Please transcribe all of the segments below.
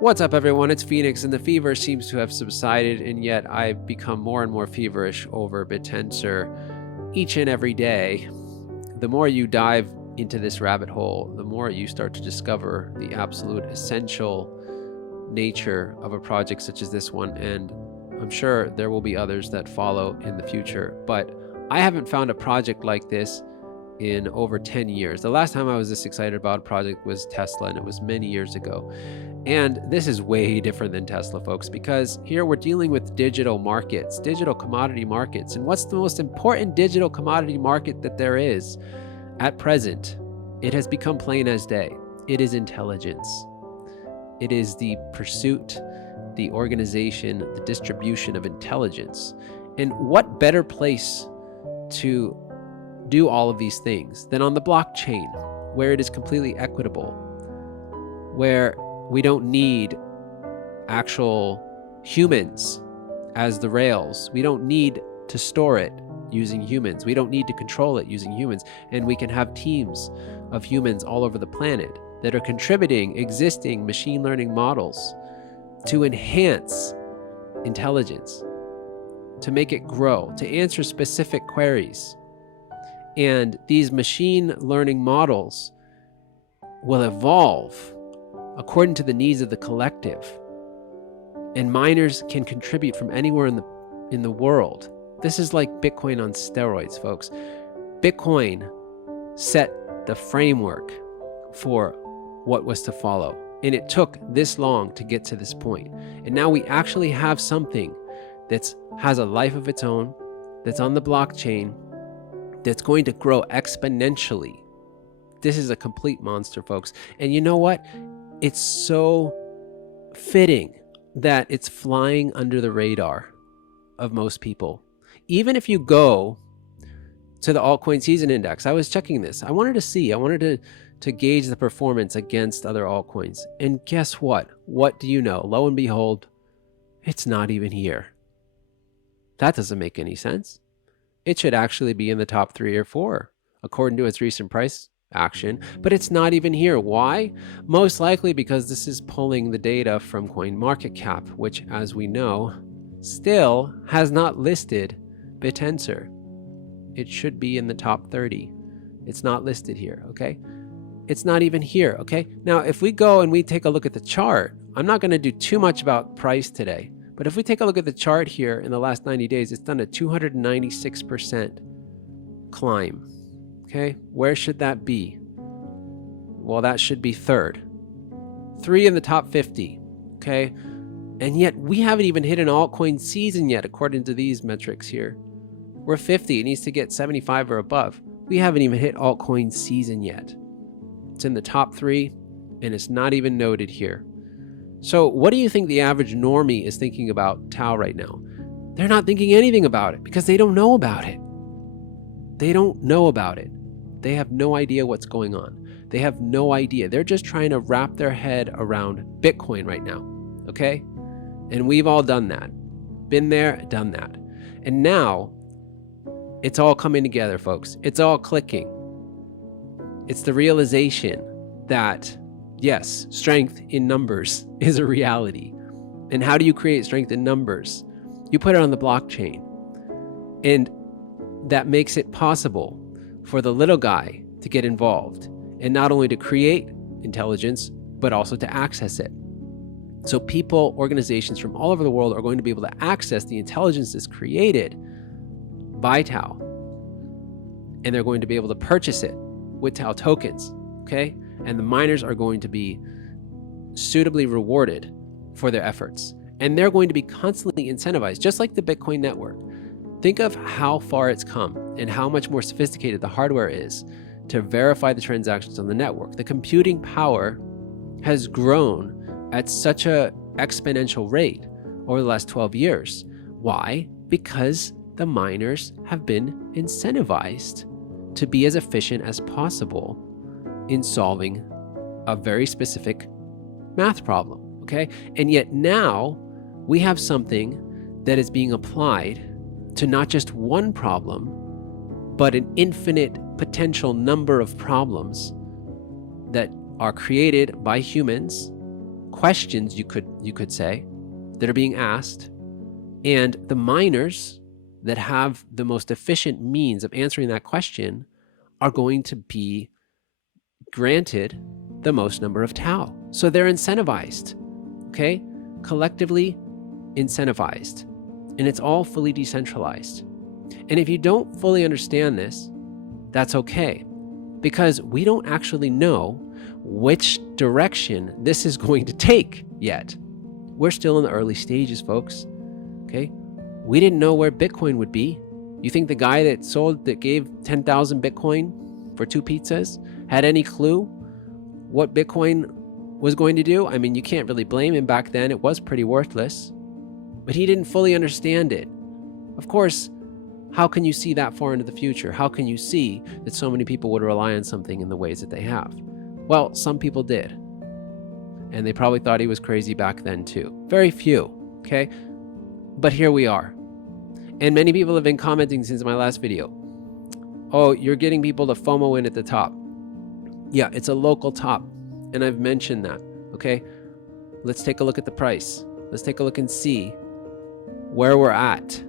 What's up, everyone? It's Phoenix, and the fever seems to have subsided, and yet I've become more and more feverish over Bittensor each and every day. The more you dive into this rabbit hole, the more you start to discover the absolute essential nature of a project such as this one, and I'm sure there will be others that follow in the future. But I haven't found a project like this in over 10 years. The last time I was this excited about a project was Tesla, and it was many years ago. And this is way different than Tesla, folks, because here we're dealing with digital markets, digital commodity markets. And what's the most important digital commodity market that there is at present? It has become plain as day. It is intelligence. It is the pursuit, the organization, the distribution of intelligence. And what better place to do all of these things than on the blockchain, where it is completely equitable, where we don't need actual humans as the rails. We don't need to store it using humans. We don't need to control it using humans. And we can have teams of humans all over the planet that are contributing existing machine learning models to enhance intelligence, to make it grow, to answer specific queries. And these machine learning models will evolve according to the needs of the collective. And miners can contribute from anywhere in the world. This is like Bitcoin on steroids, folks. Bitcoin set the framework for what was to follow. And it took this long to get to this point. And now we actually have something that has a life of its own, that's on the blockchain, that's going to grow exponentially. This is a complete monster, folks. And you know what? It's so fitting that it's flying under the radar of most people. Even if you go to the Altseason Index, I was checking this. I wanted to gauge the performance against other altcoins. And guess what? What do you know? Lo and behold, it's not even here. That doesn't make any sense. It should actually be in the top 3 or 4, according to its recent price action, but it's not even here. Why? Most likely because this is pulling the data from CoinMarketCap, which, as we know, still has not listed Bittensor. It should be in the top 30. It's not listed here, okay? It's not even here, okay? Now, if we go and we take a look at the chart, I'm not going to do too much about price today, but if we take a look at the chart here in the last 90 days, it's done a 296% climb. Okay, where should that be? Well, that should be 3rd. 3 in the top 50, okay? And yet we haven't even hit an altcoin season yet, according to these metrics here. We're 50, it needs to get 75 or above. We haven't even hit altcoin season yet. It's in the top 3, and it's not even noted here. So what do you think the average normie is thinking about TAO right now? They're not thinking anything about it because they don't know about it. They don't know about it. They have no idea what's going on. They have no idea. They're just trying to wrap their head around Bitcoin right now, okay? And we've all done that. Been there, done that. And now, it's all coming together, folks. It's all clicking. It's the realization that, yes, strength in numbers is a reality. And how do you create strength in numbers? You put it on the blockchain. And that makes it possible for the little guy to get involved, and not only to create intelligence, but also to access it. So people, organizations from all over the world are going to be able to access the intelligence that's created by TAO, and they're going to be able to purchase it with TAO tokens, okay? And the miners are going to be suitably rewarded for their efforts, and they're going to be constantly incentivized, just like the Bitcoin network. Think of how far it's come and how much more sophisticated the hardware is to verify the transactions on the network. The computing power has grown at such an exponential rate over the last 12 years. Why? Because the miners have been incentivized to be as efficient as possible in solving a very specific math problem, okay? And yet now we have something that is being applied to not just one problem, but an infinite potential number of problems that are created by humans questions, you could say, that are being asked, and the miners that have the most efficient means of answering that question are going to be granted the most number of TAO. So they're incentivized, okay? Collectively incentivized. And it's all fully decentralized. And if you don't fully understand this, that's okay, because we don't actually know which direction this is going to take yet. We're still in the early stages, folks, okay? We didn't know where Bitcoin would be. You think the guy that gave 10,000 Bitcoin for 2 pizzas had any clue what Bitcoin was going to do? I mean, you can't really blame him. Back then it was pretty worthless, but he didn't fully understand it. Of course, how can you see that far into the future? How can you see that so many people would rely on something in the ways that they have? Well, some people did. And they probably thought he was crazy back then too. Very few, okay? But here we are. And many people have been commenting since my last video. Oh, you're getting people to FOMO in at the top. Yeah, it's a local top. And I've mentioned that, okay? Let's take a look at the price. Let's take a look and see where we're at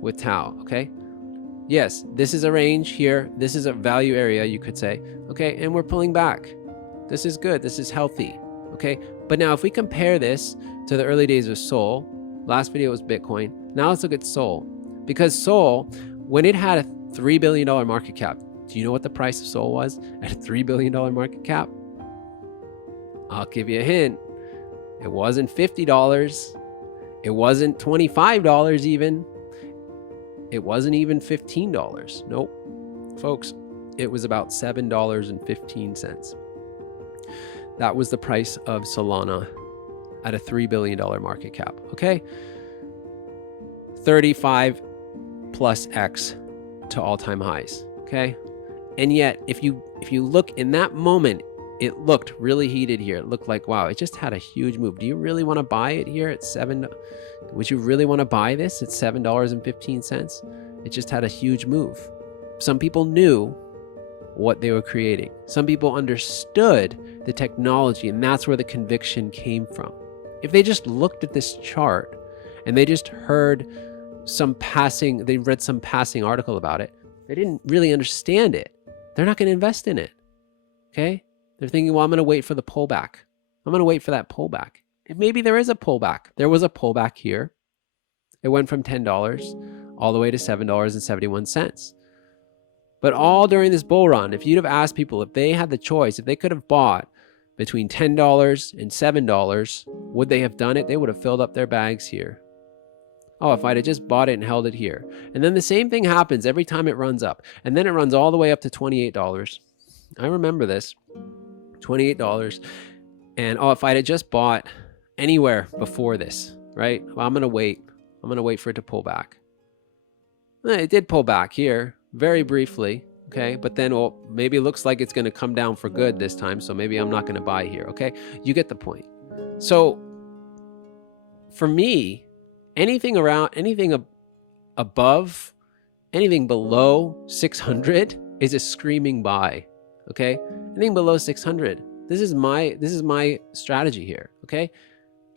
with TAO, okay? Yes, this is a range here. This is a value area, you could say, okay? And we're pulling back. This is good. This is healthy, okay? But now if we compare this to the early days of Sol, last video was Bitcoin. Now let's look at Sol, because Sol, when it had a $3 billion market cap, do you know what the price of Sol was at a $3 billion market cap? I'll give you a hint. It wasn't $50. It wasn't $25 even. It wasn't even $15. Nope. Folks, it was about $7.15. That was the price of Solana at a $3 billion market cap, okay? 35 plus X to all-time highs, okay? And yet, if you look in that moment, it looked really heated here. It looked like, wow, it just had a huge move. Do you really want to buy it here at $7? Would you really want to buy this at $7.15? It just had a huge move. Some people knew what they were creating. Some people understood the technology, and that's where the conviction came from. If they just looked at this chart and they just heard they read some passing article about it, they didn't really understand it, they're not going to invest in it, okay? They're thinking, well, I'm going to wait for the pullback. I'm going to wait for that pullback. And maybe there is a pullback. There was a pullback here. It went from $10 all the way to $7.71. But all during this bull run, if you'd have asked people if they had the choice, if they could have bought between $10 and $7, would they have done it? They would have filled up their bags here. Oh, if I'd have just bought it and held it here. And then the same thing happens every time it runs up. And then it runs all the way up to $28. I remember this. $28. And oh, if I'd have just bought anywhere before this, right? Well, I'm going to wait. I'm going to wait for it to pull back. It did pull back here very briefly, okay? But then, well, maybe it looks like it's going to come down for good this time, so maybe I'm not going to buy here, okay? You get the point. So for me, anything above, anything below 600 is a screaming buy, okay? Anything below 600, this is my strategy here, okay?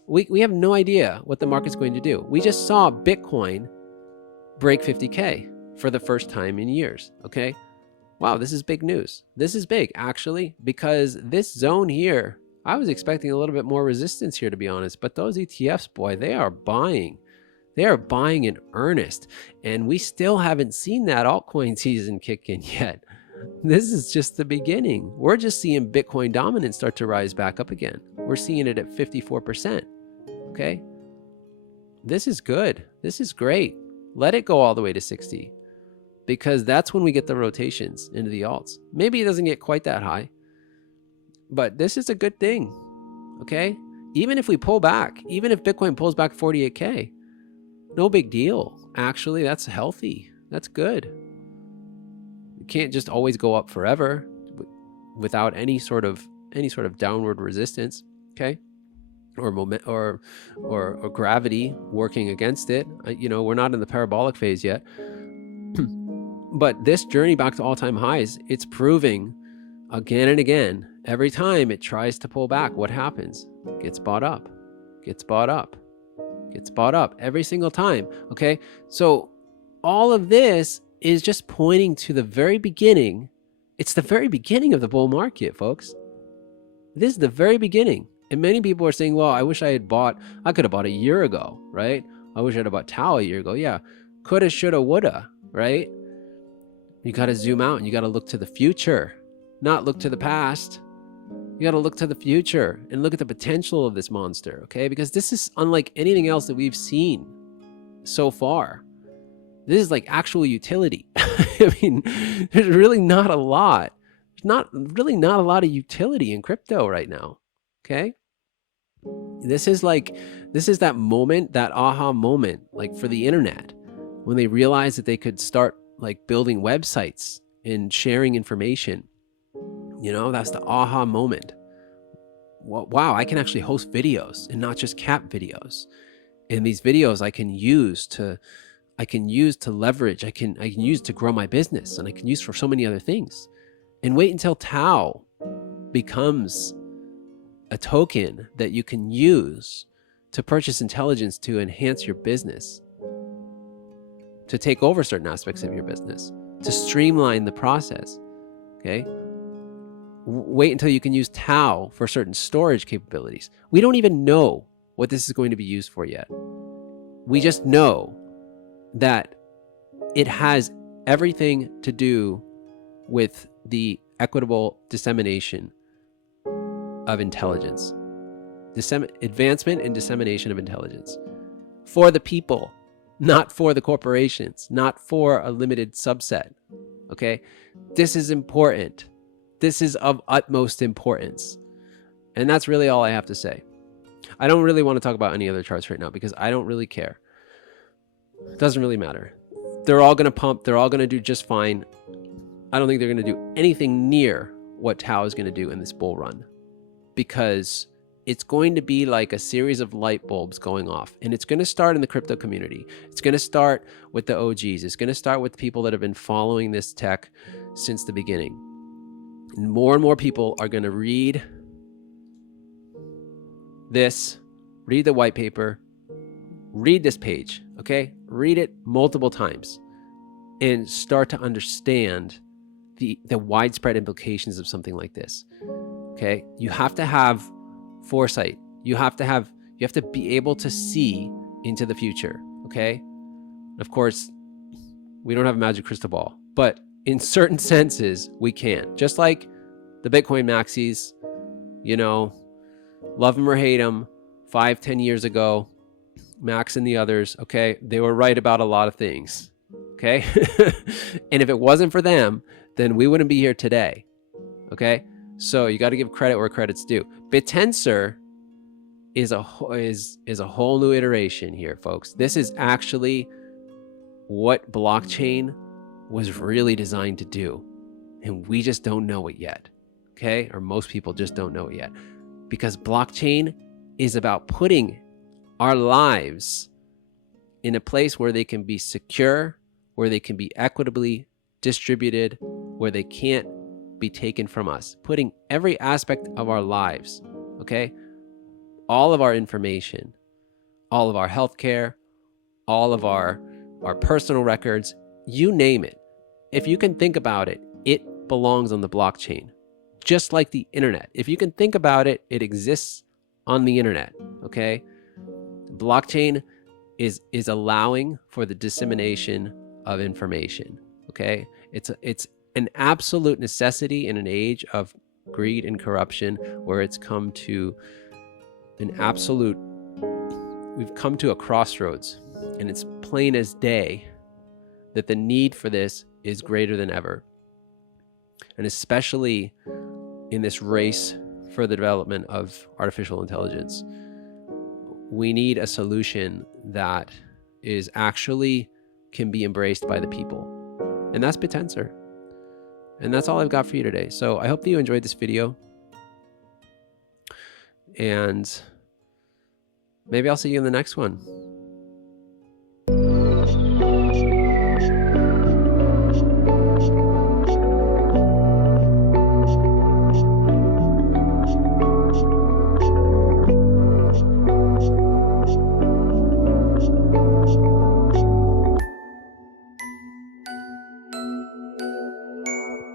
We have no idea what the market's going to do. We just saw Bitcoin break 50K for the first time in years, okay? Wow, this is big news. This is big, actually, because this zone here, I was expecting a little bit more resistance here, to be honest, but those ETFs, boy, they are buying. They are buying in earnest, and we still haven't seen that altcoin season kick in yet. This is just the beginning. We're just seeing Bitcoin dominance start to rise back up again. We're seeing it at 54%, okay? This is good. This is great. Let it go all the way to 60, because that's when we get the rotations into the alts. Maybe it doesn't get quite that high, but this is a good thing, okay? Even if we pull back, even if Bitcoin pulls back 48K, no big deal. Actually, that's healthy. That's good. It can't just always go up forever without any sort of downward resistance, okay? Or moment or gravity working against it. We're not in the parabolic phase yet. But this journey back to all-time highs, it's proving again and again Every time it tries to pull back, what happens? Gets bought up, gets bought up, gets bought up every single time. Okay. So all of this is just pointing to the very beginning. It's the very beginning of the bull market, folks. This is the very beginning. And many people are saying, well, I wish I could have bought a year ago, right? I wish I'd have bought TAO a year ago. Yeah. Coulda, shoulda, woulda, right? You got to zoom out and you got to look to the future, not look to the past. You got to look to the future and look at the potential of this monster, okay? Because this is unlike anything else that we've seen so far. This is like actual utility. I mean, there's really not a lot. There's not a lot of utility in crypto right now, okay? This is that moment, that aha moment, like for the internet, when they realized that they could start like building websites and sharing information. You know, that's the aha moment. Wow, I can actually host videos and not just cat videos. And these videos I can use to leverage, I can use to grow my business, and I can use for so many other things. And wait until TAO becomes a token that you can use to purchase intelligence to enhance your business, to take over certain aspects of your business, to streamline the process, okay? Wait until you can use TAO for certain storage capabilities. We don't even know what this is going to be used for yet. We just know that it has everything to do with the equitable dissemination of intelligence, advancement and dissemination of intelligence for the people, not for the corporations, not for a limited subset. Okay, this is important. This is of utmost importance. And that's really all I have to say. I don't really want to talk about any other charts right now because I don't really care. It doesn't really matter. They're all going to pump. They're all going to do just fine. I don't think they're going to do anything near what TAO is going to do in this bull run, because it's going to be like a series of light bulbs going off, and it's going to start in the crypto community. It's going to start with the OGs. It's going to start with people that have been following this tech since the beginning. And more people are going to read this, read the white paper, read this page, okay? Read it multiple times and start to understand the widespread implications of something like this, okay? You have to have foresight. You have to be able to see into the future, okay? Of course, we don't have a magic crystal ball, but in certain senses, we can. Just like the Bitcoin maxis, you know, love them or hate them, 5-10 years ago, Max and the others, okay, they were right about a lot of things, okay? And if it wasn't for them, then we wouldn't be here today, okay? So you got to give credit where credit's due. Bittensor is a whole new iteration here, folks. This is actually what blockchain was really designed to do, and we just don't know it yet, okay? Or most people just don't know it yet, because blockchain is about putting our lives in a place where they can be secure, where they can be equitably distributed, where they can't be taken from us, putting every aspect of our lives, okay? All of our information, all of our healthcare, all of our personal records, you name it. If you can think about it, it belongs on the blockchain, just like the internet. If you can think about it, it exists on the internet, okay? Blockchain is allowing for the dissemination of information, okay? It's an absolute necessity in an age of greed and corruption, where it's come to we've come to a crossroads, and it's plain as day that the need for this is greater than ever. And especially in this race for the development of artificial intelligence, we need a solution that is actually can be embraced by the people. And that's Bittensor. And that's all I've got for you today. So I hope that you enjoyed this video. And maybe I'll see you in the next one.